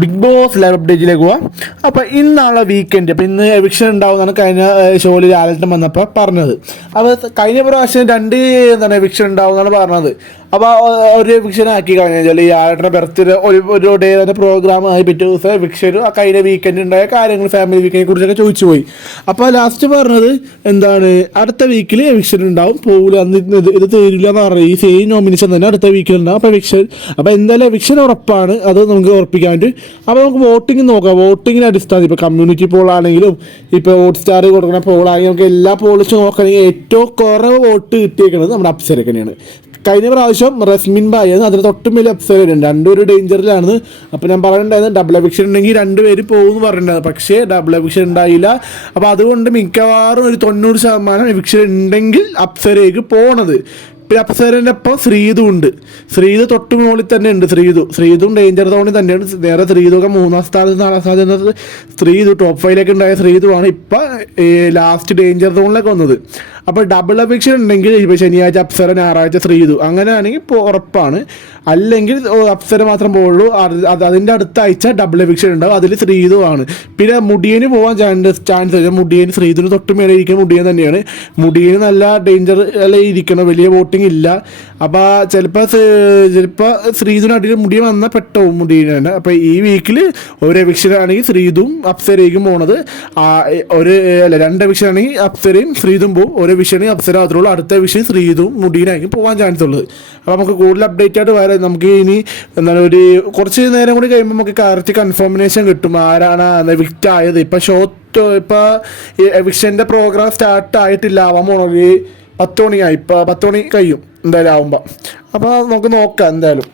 Big boss live അപ്ഡേറ്റിലേക്ക് പോവാം. അപ്പോൾ ഇന്നാണ് വീക്കെൻഡ് അപ്പോൾ ഇന്ന് എവിക്ഷൻ ഉണ്ടാവും ഉണ്ടാവുമെന്നാണ് കഴിഞ്ഞ ഷോയിൽ ലാലട്ടൻ വന്നപ്പോൾ പറഞ്ഞത്. അപ്പോൾ കഴിഞ്ഞ പ്രാവശ്യം രണ്ട് എന്താണ് എവിക്ഷൻ ഉണ്ടാവും ഉണ്ടാവുമെന്നാണ് പറഞ്ഞത്. അപ്പോൾ ഒരു എവിക്ഷൻ ആക്കി കഴിഞ്ഞാൽ ഈ ആളുടെ ബർത്ത്ഡേ ഒരു ഒരു ഡേ തന്നെ പ്രോഗ്രാം ആയി. പിറ്റേ ദിവസം എവിക്ഷനും ആ കഴിഞ്ഞ വീക്കെൻഡ് ഉണ്ടായ കാര്യങ്ങൾ ഫാമിലി വീക്കിനെ കുറിച്ചൊക്കെ ചോദിച്ചു പോയി. അപ്പോൾ ലാസ്റ്റ് പറഞ്ഞത് എന്താണ്? അടുത്ത വീക്കിൽ എവിക്ഷൻ ഉണ്ടാവും. പോകില്ല അന്ന് ഇത് തീരില്ല എന്ന് പറഞ്ഞു ഈ സെയിം നോമിനേഷൻ തന്നെ അടുത്ത വീക്കിൽ ഉണ്ടാവും. അപ്പോൾ എവിക്ഷൻ അപ്പോൾ എന്തായാലും എവിക്ഷൻ ഉറപ്പാണ്. അത് നമുക്ക് ഉറപ്പിക്കാൻ വേണ്ടി. അപ്പോൾ നമുക്ക് വോട്ടിംഗ് നോക്കാം. വോട്ടിങ്ങിന് അടിസ്ഥാനം ഇപ്പോൾ കമ്മ്യൂണിറ്റി പോൾ ആണെങ്കിലും ഇപ്പോൾ ഹോട്ട് സ്റ്റാർ കൊടുക്കുന്ന പോളാണെങ്കിലും നമുക്ക് എല്ലാ പോളിച്ചും നോക്കണമെങ്കിൽ ഏറ്റവും കുറവ് വോട്ട് കിട്ടിയേക്കുന്നത് നമ്മുടെ അപ്സരക്കനെയാണ് കഴിഞ്ഞ പ്രാവശ്യം റെസ്മിൻ ബായ് ആയിരുന്നു അതിന് തൊട്ടും വലിയ അപ്സരയുണ്ട് രണ്ടും ഒരു ഡേഞ്ചറിലാണ് അപ്പോൾ ഞാൻ പറഞ്ഞിട്ടുണ്ടായിരുന്നു. ഡബിൾ എവിക്ഷൻ ഉണ്ടെങ്കിൽ രണ്ടുപേര് പോകുമെന്ന് പറഞ്ഞിട്ടുണ്ടായിരുന്നു. പക്ഷേ ഡബിൾ എവിക്ഷൻ ഉണ്ടായില്ല. അപ്പോൾ അതുകൊണ്ട് മിക്കവാറും ഒരു തൊണ്ണൂറ് ശതമാനം എവിക്ഷൻ ഉണ്ടെങ്കിൽ അപ്സരേക്ക് പോണത്. പിന്നെ അപ്സരന്റെ ഒപ്പം ശ്രീതു ഉണ്ട്. ശ്രീതു തൊട്ട് മുകളിൽ തന്നെ ഉണ്ട് ശ്രീതു. ശ്രീതും ഡേഞ്ചർ സോണിൽ തന്നെയാണ്. നേരെ ശ്രീതുക്കെ മൂന്നാം സ്ഥാനത്ത് നാലാം സ്ഥാനത്ത് ശ്രീതു ടോപ്പ് ഫൈവിലേക്ക് ഉണ്ടായ ശ്രീതുവാണ് ഇപ്പം ലാസ്റ്റ് ഡേഞ്ചർ സോണിലേക്ക് വന്നത്. അപ്പോൾ ഡബിൾ അപേക്ഷ ഉണ്ടെങ്കിൽ ഇപ്പോൾ ശനിയാഴ്ച അപ്സര ഞായറാഴ്ച ശ്രീതു. അങ്ങനെയാണെങ്കിൽ ഉറപ്പാണ്. അല്ലെങ്കിൽ അപ്സര മാത്രം പോകുള്ളൂ അത് അത് അതിന്റെ അടുത്ത ആഴ്ച ഡബിൾ എവിക്ഷൻ ഉണ്ടാവും. അതിൽ ശ്രീതു ആണ് പിന്നെ മുടിയന് പോകാൻ ചാൻസ് ചാൻസ് ഇല്ല മുടിയന് ശ്രീതുന് തൊട്ട് മേലെ ഇരിക്കുന്ന മുടിയൻ തന്നെയാണ്. മുടിയന് നല്ല ഡേഞ്ചർ അല്ല ഇരിക്കണം. വലിയ വോട്ടിംഗ് ഇല്ല അപ്പോൾ ചിലപ്പോൾ ചിലപ്പോൾ ശ്രീധുവിന് അടിയിൽ മുടി വന്നാൽ പെട്ടവും മുടിയനാണ് അപ്പോൾ ഈ വീക്കിൽ ഒരു എവിക്ഷനാണെങ്കിൽ ശ്രീതും അപ്സരയ്ക്കും പോണത്. ഒരു അല്ല രണ്ട് എവിക്ഷനാണെങ്കിൽ അപ്സരയും ശ്രീതും പോകും ഒരു എവിക്ഷന് അപ്സര മാത്രമുള്ളൂ അടുത്ത വിഷയം ശ്രീതും മുടിയനായിരിക്കും പോകാൻ ചാൻസ് ഉള്ളത്. അപ്പോൾ നമുക്ക് കൂടുതൽ അപ്ഡേറ്റ് ആയിട്ട് വരാം. നമുക്ക് ഇനി എന്താണ് ഒരു കുറച്ച് നേരം കൂടി കഴിയുമ്പോൾ നമുക്ക് കറക്റ്റ് കൺഫർമേഷൻ കിട്ടും. ആരാണ് വിക്റ്റ് ആയത്? ഇപ്പം ഷോ ഇപ്പോൾ എവിക്ഷന്റെ പ്രോഗ്രാം സ്റ്റാർട്ട് ആയിട്ടില്ല. ആവാൻ പോണെങ്കിൽ പത്ത് മണിയായി. ഇപ്പം പത്ത് മണി കഴിയും. എന്തായാലും ആവുമ്പോൾ അപ്പോൾ നമുക്ക് നോക്കാം എന്തായാലും.